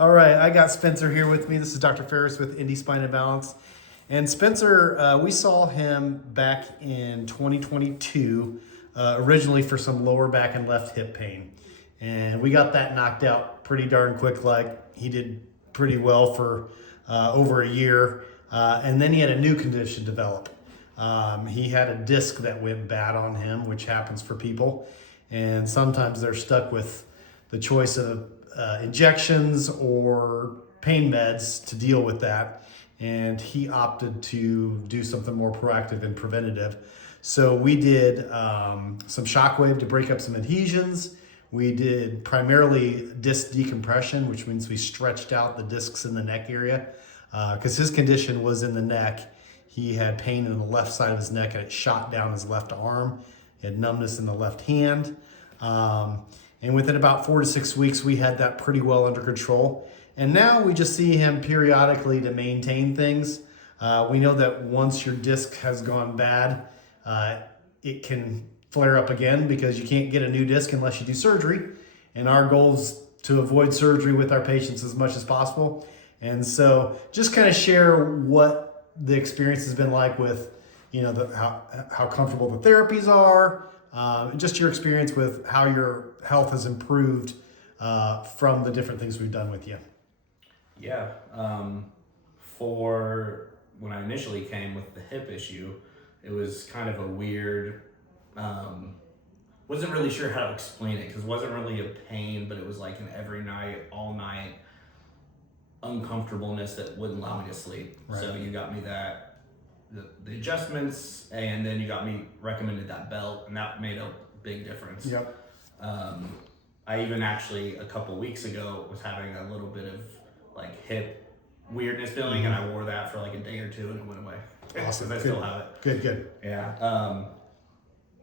All right, I got Spencer here with me. This is Dr. Ferris with Indy Spine and Balance. And Spencer, we saw him back in 2022, originally for some lower back and left hip pain. And we got that knocked out pretty darn quick. Like, he did pretty well for over a year. And then he had a new condition develop. He had a disc that went bad on him, which happens for people. And sometimes they're stuck with the choice of injections or pain meds to deal with that. And he opted to do something more proactive and preventative. So we did some shockwave to break up some adhesions. We did primarily disc decompression, which means we stretched out the discs in the neck area because his condition was in the neck. He had pain in the left side of his neck and it shot down his left arm. He had numbness in the left hand. And within about 4 to 6 weeks, we had that pretty well under control. And now we just see him periodically to maintain things. We know that once your disc has gone bad, it can flare up again because you can't get a new disc unless you do surgery. And our goal is to avoid surgery with our patients as much as possible. And so just kind of share what the experience has been like with, how comfortable the therapies are, just your experience with how your health has improved from the different things we've done with you. Yeah. For when I initially came with the hip issue, it was kind of a weird, wasn't really sure how to explain it because it wasn't really a pain, but it was like an every night, all night uncomfortableness that wouldn't allow me to sleep. Right. So you got me the adjustments, and then you got me recommended that belt, and that made a big difference. Yep. I even actually a couple weeks ago was having a little bit of like hip weirdness feeling, and I wore that for like a day or two, and it went away. Awesome. I still have it. Good. Yeah.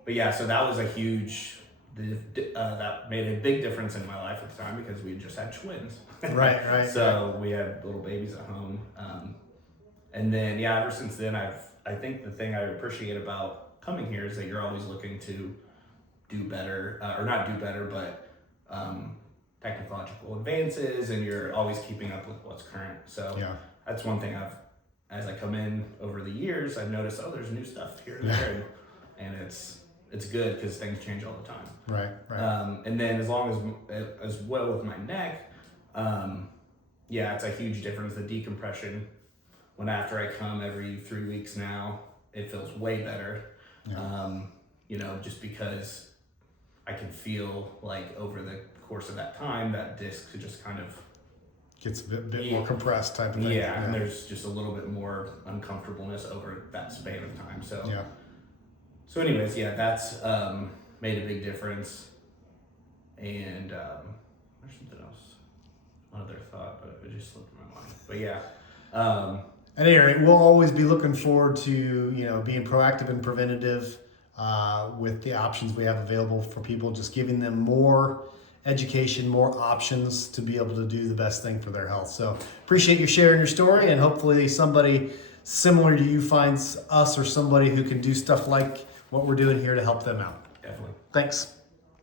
But yeah, so that was a huge. That made a big difference in my life at the time because we just had twins. Right. So we had little babies at home. And then, yeah, ever since then, I think the thing I appreciate about coming here is that you're always looking to do better, or not do better, but technological advances, and you're always keeping up with what's current. So Yeah. that's one thing as I come in over the years, I've noticed, there's new stuff here and there, and it's good because things change all the time. Right. And then as well with my neck, yeah, it's a huge difference. The decompression, when after I come every 3 weeks now, it feels way better. Yeah. Just because I can feel like over the course of that time, that disc just kind of Gets a bit more compressed type of thing. Yeah, and there's just a little bit more uncomfortableness over that span of time. So anyways, yeah, that's made a big difference. And there's something else, another thought, but it just slipped my mind. But yeah. At any rate, we'll always be looking forward to being proactive and preventative with the options we have available for people, just giving them more education, more options to be able to do the best thing for their health. So appreciate you sharing your story, and hopefully somebody similar to you finds us or somebody who can do stuff like what we're doing here to help them out. Definitely. Thanks.